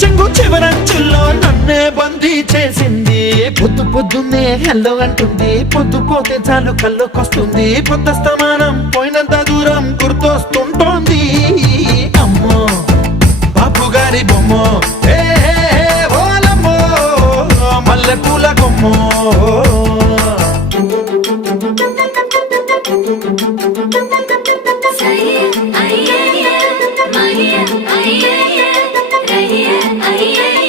చెంగు చివరంచుల్లో నన్నే బందీ చేసింది. పొద్దు పొద్దున్నే హెల్లో అంటుంది, పొద్దు పోతే చాలు కళ్ళొకొస్తుంది. పొద్దస్తమానం పోయినంత దూరం గుర్తొస్తుంటోంది. అమ్మో బాపు గారి బొమ్మో, ఓలమ్మో మల్లె పూల కొమ్మో. Ay, ay, ay, ay, ay, ay, ay, ay, ay.